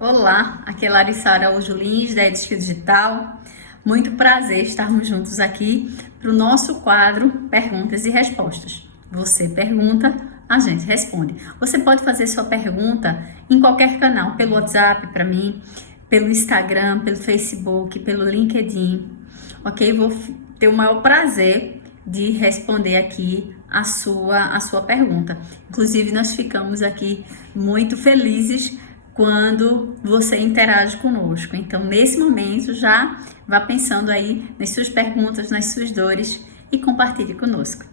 Olá, aqui é Larissa Araújo Lins, da Edisque Digital. Muito prazer estarmos juntos aqui para o nosso quadro Perguntas e Respostas. Você pergunta, a gente responde. Você pode fazer sua pergunta em qualquer canal, pelo WhatsApp para mim, pelo Instagram, pelo Facebook, pelo LinkedIn, ok? Vou ter o maior prazer de responder aqui a sua pergunta. Inclusive, nós ficamos aqui muito felizes quando você interage conosco. Então, nesse momento, já vá pensando aí nas suas perguntas, nas suas dores e compartilhe conosco.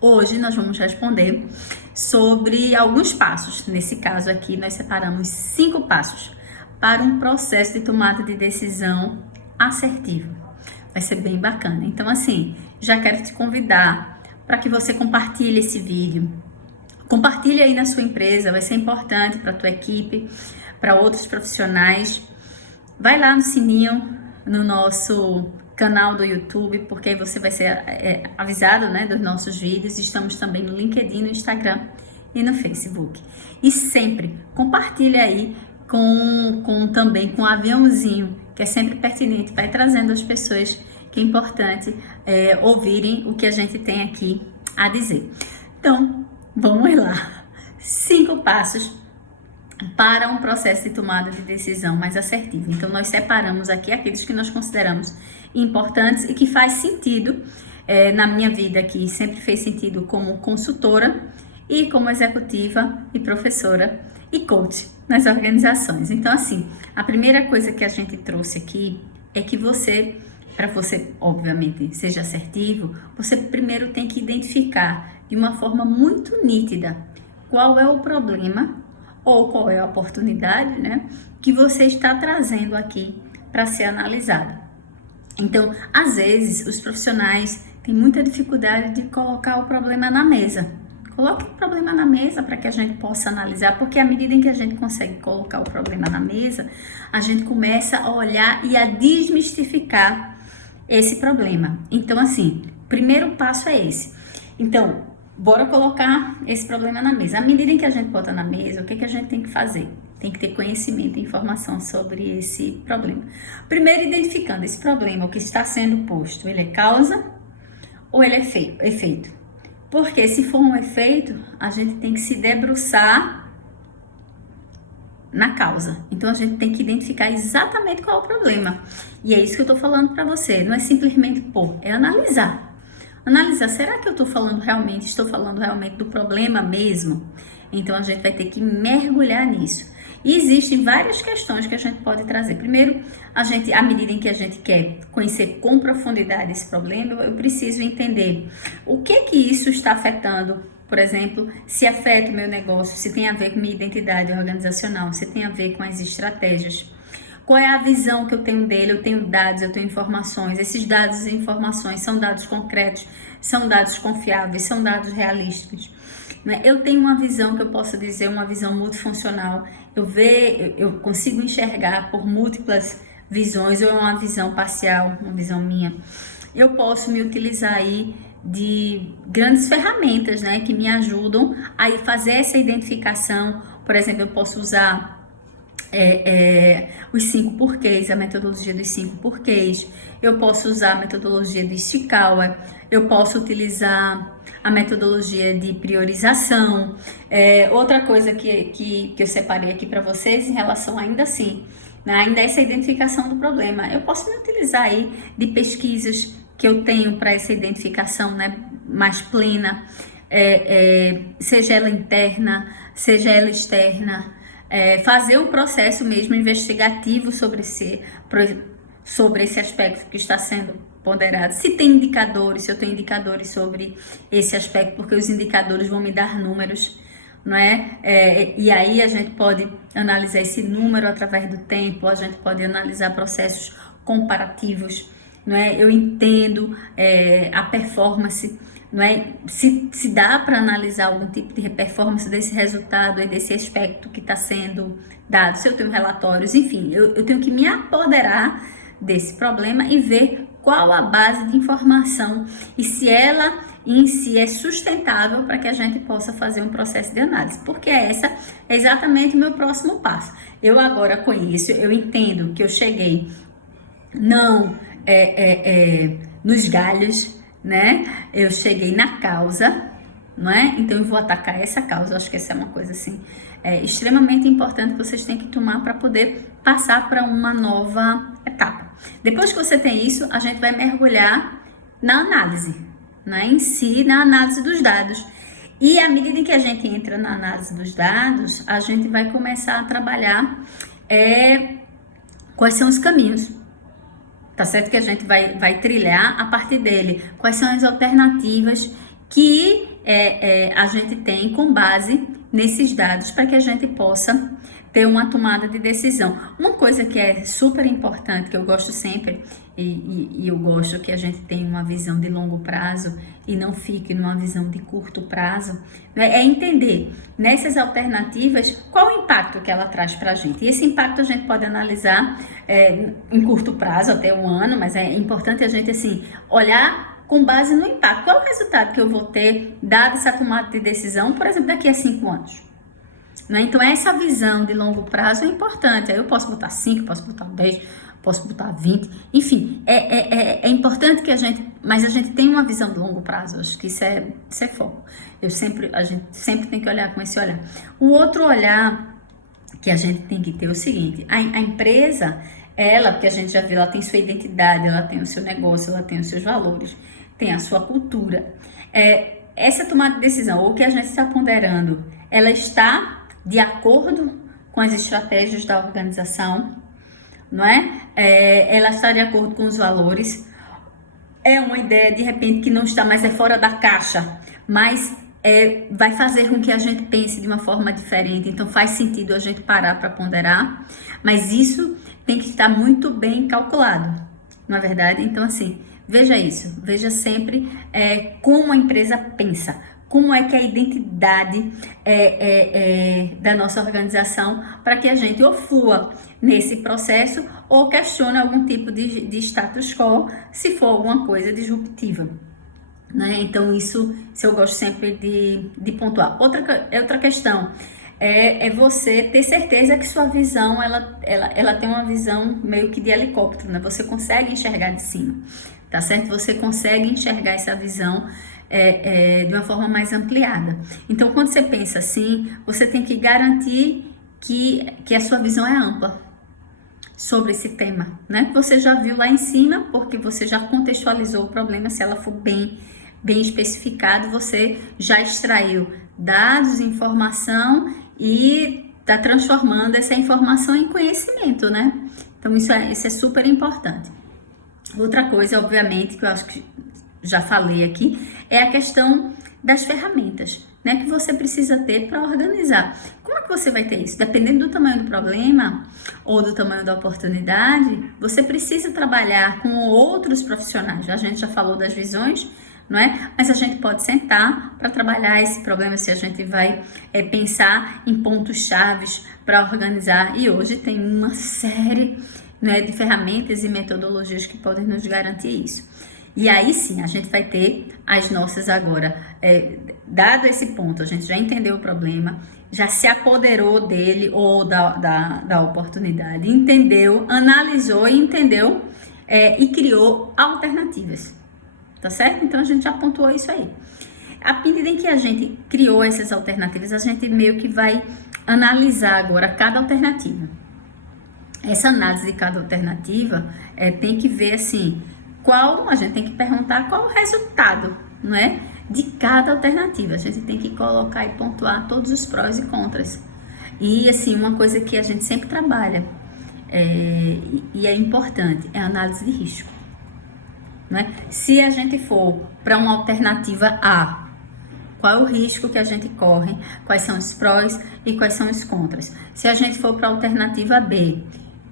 Hoje nós vamos responder sobre alguns passos. Nesse caso aqui, nós separamos 5 passos para um processo de tomada de decisão assertivo. Vai ser bem bacana. Então, assim, já quero te convidar para que você compartilhe esse vídeo. Compartilhe aí na sua empresa, vai ser importante para a tua equipe, para outros profissionais. Vai lá no sininho, no nosso canal do YouTube, porque aí você vai ser avisado, né, dos nossos vídeos. Estamos também no LinkedIn, no Instagram e no Facebook. E sempre compartilhe aí também com o aviãozinho, que é sempre pertinente, vai trazendo as pessoas que é importante ouvirem o que a gente tem aqui a dizer. Então, vamos lá. 5 passos para um processo de tomada de decisão mais assertivo. Então, nós separamos aqui aqueles que nós consideramos importantes e que faz sentido na minha vida aqui. Sempre fez sentido como consultora e como executiva e professora e coach nas organizações. Então, assim, a primeira coisa que a gente trouxe aqui é que para você, obviamente, seja assertivo, você primeiro tem que identificar de uma forma muito nítida qual é o problema ou qual é a oportunidade, né, que você está trazendo aqui para ser analisada. Então, às vezes, os profissionais têm muita dificuldade de colocar o problema na mesa. Coloque o problema na mesa para que a gente possa analisar, porque à medida em que a gente consegue colocar o problema na mesa, a gente começa a olhar e a desmistificar esse problema. Então, assim, o primeiro passo é esse. Então, bora colocar esse problema na mesa. À medida em que a gente bota na mesa, o que a gente tem que fazer? Tem que ter conhecimento e informação sobre esse problema. Primeiro, identificando esse problema, o que está sendo posto, ele é causa ou ele é efeito? Porque se for um efeito, a gente tem que se debruçar na causa. Então, a gente tem que identificar exatamente qual é o problema. E é isso que eu tô falando para você. Não é simplesmente pôr, é analisar. Analisar, será que estou falando realmente do problema mesmo? Então, a gente vai ter que mergulhar nisso. E existem várias questões que a gente pode trazer. Primeiro, à medida em que a gente quer conhecer com profundidade esse problema, eu preciso entender o que isso está afetando. Por exemplo, se afeta o meu negócio, se tem a ver com minha identidade organizacional, se tem a ver com as estratégias. Qual é a visão que eu tenho dele? Eu tenho dados, eu tenho informações. Esses dados e informações são dados concretos, são dados confiáveis, são dados realísticos. Eu tenho uma visão que eu posso dizer, uma visão multifuncional. Eu consigo enxergar por múltiplas visões, ou é uma visão parcial, uma visão minha. Eu posso me utilizar aí de grandes ferramentas, né, que me ajudam a fazer essa identificação. Por exemplo, eu posso usar os 5 porquês, a metodologia dos 5 porquês. Eu posso usar a metodologia do Ishikawa. Eu posso utilizar a metodologia de priorização. Outra coisa que eu separei aqui para vocês em relação ainda assim, né, ainda essa identificação do problema. Eu posso me utilizar aí de pesquisas que eu tenho para essa identificação, né, mais plena, seja ela interna, seja ela externa. Fazer um processo mesmo investigativo sobre esse aspecto que está sendo ponderado. Se tem indicadores, se eu tenho indicadores sobre esse aspecto, porque os indicadores vão me dar números, não é? E aí a gente pode analisar esse número através do tempo, a gente pode analisar processos comparativos, não é? Eu entendo a performance, não é? Se dá para analisar algum tipo de performance desse resultado e desse aspecto que está sendo dado, se eu tenho relatórios, enfim, eu tenho que me apoderar desse problema e ver qual a base de informação e se ela em si é sustentável para que a gente possa fazer um processo de análise, porque essa é exatamente o meu próximo passo. Eu agora conheço, eu entendo que eu cheguei não nos galhos, né? Eu cheguei na causa, não é? Então eu vou atacar essa causa. Eu acho que essa é uma coisa assim extremamente importante que vocês têm que tomar para poder passar para uma nova etapa. Depois que você tem isso, a gente vai mergulhar na análise, né? Em si, na análise dos dados. E à medida que a gente entra na análise dos dados, a gente vai começar a trabalhar quais são os caminhos. Tá certo que a gente vai trilhar a partir dele. Quais são as alternativas que a gente tem com base nesses dados para que a gente possa ter uma tomada de decisão. Uma coisa que é super importante, que eu gosto sempre, e eu gosto que a gente tenha uma visão de longo prazo e não fique numa visão de curto prazo, né, é entender nessas alternativas qual o impacto que ela traz para a gente. E esse impacto a gente pode analisar em curto prazo, até um ano, mas é importante a gente assim olhar com base no impacto. Qual é o resultado que eu vou ter dado essa tomada de decisão, por exemplo, daqui a 5 anos? Né? Então, essa visão de longo prazo é importante. Aí eu posso botar 5, posso botar 10, posso botar 20. Enfim, é importante que a gente tenha uma visão de longo prazo. Eu acho que isso é foco. A gente sempre tem que olhar com esse olhar. O outro olhar que a gente tem que ter é o seguinte: a empresa, porque a gente já viu, ela tem sua identidade, ela tem o seu negócio, ela tem os seus valores, tem a sua cultura. Essa tomada de decisão, ou que a gente está ponderando, ela está de acordo com as estratégias da organização, não é? Ela está de acordo com os valores. É uma ideia, de repente, que não está mais fora da caixa, mas vai fazer com que a gente pense de uma forma diferente. Então, faz sentido a gente parar para ponderar, mas isso tem que estar muito bem calculado, não é verdade? Então, assim, veja isso. Veja sempre como a empresa pensa. Como é que é a identidade da nossa organização, para que a gente ou flua nesse processo ou questione algum tipo de status quo, se for alguma coisa disruptiva. Né? Então, isso eu gosto sempre de pontuar. Outra questão é você ter certeza que sua visão, ela tem uma visão meio que de helicóptero, né? Você consegue enxergar de cima, tá certo? Você consegue enxergar essa visão de uma forma mais ampliada. Então, quando você pensa assim, você tem que garantir que a sua visão é ampla sobre esse tema, né? Você já viu lá em cima, porque você já contextualizou o problema. Se ela for bem especificado, você já extraiu dados, informação e está transformando essa informação em conhecimento, né? Então, isso é super importante. Outra coisa, obviamente, que eu acho que já falei aqui, é a questão das ferramentas, né, que você precisa ter para organizar. Como é que você vai ter isso? Dependendo do tamanho do problema ou do tamanho da oportunidade, você precisa trabalhar com outros profissionais. A gente já falou das visões, não é? Mas a gente pode sentar para trabalhar esse problema, se a gente vai pensar em pontos chaves para organizar. E hoje tem uma série, né, de ferramentas e metodologias que podem nos garantir isso. E aí sim, a gente vai ter as nossas agora, dado esse ponto, a gente já entendeu o problema, já se apoderou dele ou da oportunidade, entendeu, analisou e entendeu e criou alternativas, tá certo? Então a gente já pontuou isso aí. À medida em que a gente criou essas alternativas, a gente meio que vai analisar agora cada alternativa. Essa análise de cada alternativa tem que ver assim, a gente tem que perguntar qual o resultado, não é, de cada alternativa. A gente tem que colocar e pontuar todos os prós e contras. E assim, uma coisa que a gente sempre trabalha e é importante é a análise de risco, não é? Se a gente for para uma alternativa A, qual é o risco que a gente corre, quais são os prós e quais são os contras. Se a gente for para a alternativa B,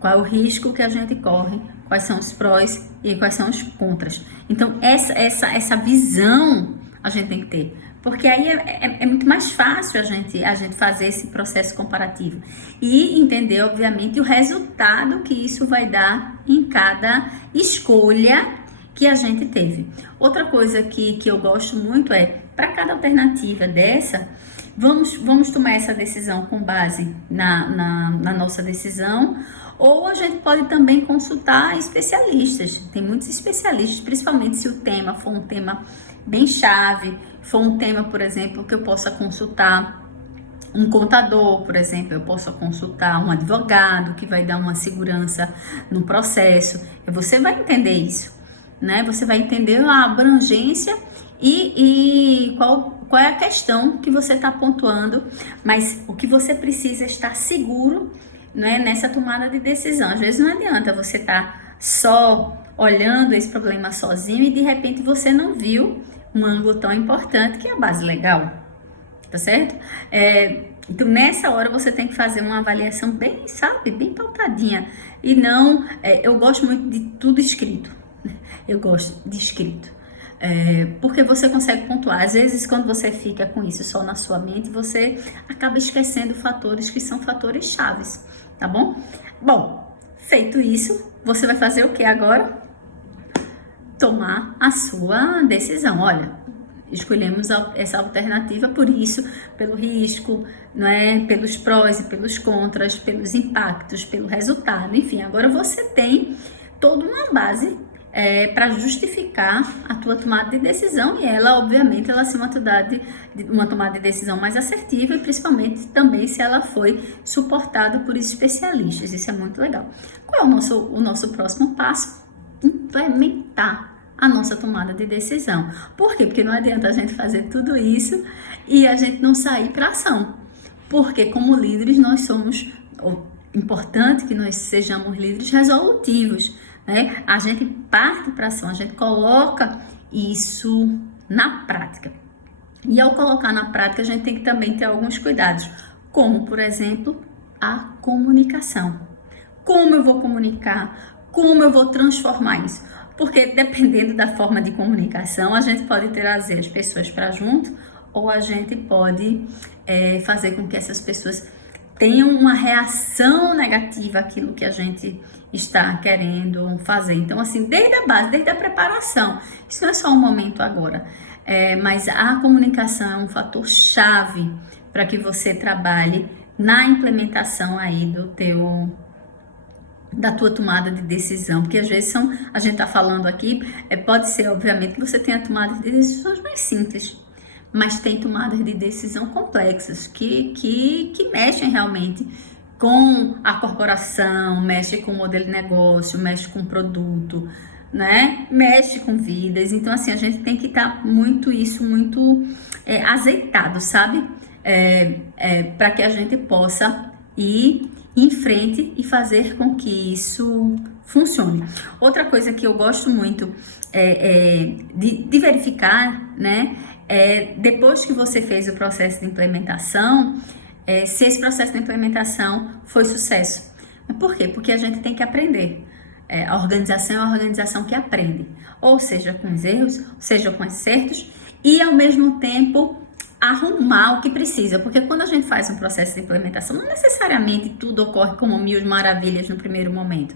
qual é o risco que a gente corre, quais são os prós e quais são os contras. Então, essa visão a gente tem que ter, porque aí é muito mais fácil a gente fazer esse processo comparativo e entender, obviamente, o resultado que isso vai dar em cada escolha que a gente teve. Outra coisa que eu gosto muito é, para cada alternativa dessa, vamos tomar essa decisão com base na nossa decisão, ou a gente pode também consultar especialistas. Tem muitos especialistas, principalmente se o tema for um tema bem chave, for um tema, por exemplo, que eu possa consultar um contador, por exemplo, eu posso consultar um advogado que vai dar uma segurança no processo. Você vai entender isso, né? Você vai entender a abrangência e qual é a questão que você está pontuando, mas o que você precisa estar seguro, né, nessa tomada de decisão. Às vezes não adianta você estar só olhando esse problema sozinho e de repente você não viu um ângulo tão importante que é a base legal. Tá certo? Então, nessa hora, você tem que fazer uma avaliação bem, sabe, bem pautadinha. E não, eu gosto muito de tudo escrito. Eu gosto de escrito. Porque você consegue pontuar. Às vezes, quando você fica com isso só na sua mente, você acaba esquecendo fatores que são fatores chaves, tá bom? Bom, feito isso, você vai fazer o que agora? Tomar a sua decisão. Olha, escolhemos essa alternativa por isso, pelo risco, né, pelos prós e pelos contras, pelos impactos, pelo resultado, enfim. Agora você tem toda uma base para justificar a tua tomada de decisão, e ela, obviamente, ela ser uma tomada de decisão mais assertiva, e principalmente também se ela foi suportada por especialistas. Isso é muito legal. Qual é o nosso próximo passo? Implementar a nossa tomada de decisão. Por quê? Porque não adianta a gente fazer tudo isso e a gente não sair para ação. Porque como líderes nós somos, importante que nós sejamos líderes resolutivos, né? A gente parte para ação, a gente coloca isso na prática. E ao colocar na prática a gente tem que também ter alguns cuidados, como por exemplo, a comunicação. Como eu vou comunicar? Como eu vou transformar isso? Porque dependendo da forma de comunicação, a gente pode trazer as pessoas para junto, ou a gente pode fazer com que essas pessoas tenham uma reação negativa àquilo que a gente está querendo fazer. Então, assim, desde a base, desde a preparação, isso não é só um momento agora, mas a comunicação é um fator chave para que você trabalhe na implementação aí da tua tomada de decisão, porque às vezes a gente está falando aqui, pode ser, obviamente, que você tenha tomadas de decisões mais simples, mas tem tomadas de decisão complexas, que mexem realmente com a corporação, mexe com o modelo de negócio, mexe com o produto, né? Mexe com vidas. Então, assim, a gente tem que estar muito azeitado, sabe? Para que a gente possa ir em frente e fazer com que isso funcione. Outra coisa que eu gosto muito de verificar, né, depois que você fez o processo de implementação, se esse processo de implementação foi sucesso. Por quê? Porque a gente tem que aprender. A organização é uma organização que aprende, ou seja, com os erros, seja com acertos, e ao mesmo tempo arrumar o que precisa, porque quando a gente faz um processo de implementação, não necessariamente tudo ocorre como mil maravilhas no primeiro momento.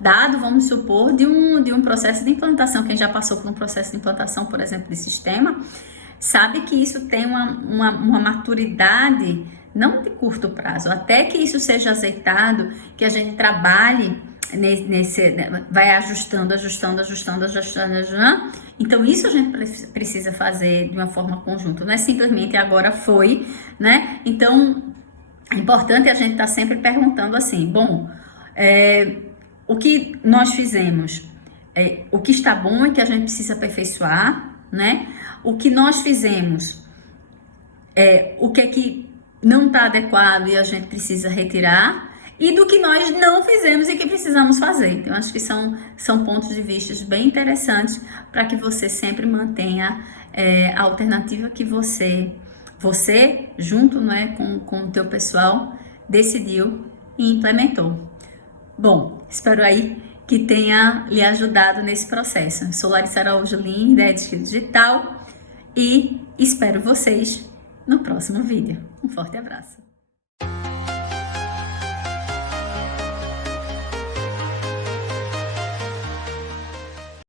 Dado, vamos supor, de um processo de implantação, quem já passou por um processo de implantação, por exemplo, de sistema, sabe que isso tem uma maturidade, não de curto prazo, até que isso seja azeitado, que a gente trabalhe vai ajustando. Então, isso a gente precisa fazer de uma forma conjunta, não é simplesmente agora foi, né? Então, é importante a gente estar sempre perguntando assim, bom, o que nós fizemos, o que está bom e que a gente precisa aperfeiçoar, né? O que nós fizemos, o que é que não está adequado e a gente precisa retirar, e do que nós não fizemos e que precisamos fazer. Então, acho que são pontos de vista bem interessantes para que você sempre mantenha a alternativa que você junto, né, com o teu pessoal, decidiu e implementou. Bom, espero aí que tenha lhe ajudado nesse processo. Eu sou Larissa Araújo Lins, da Edskill Digital, e espero vocês no próximo vídeo. Um forte abraço!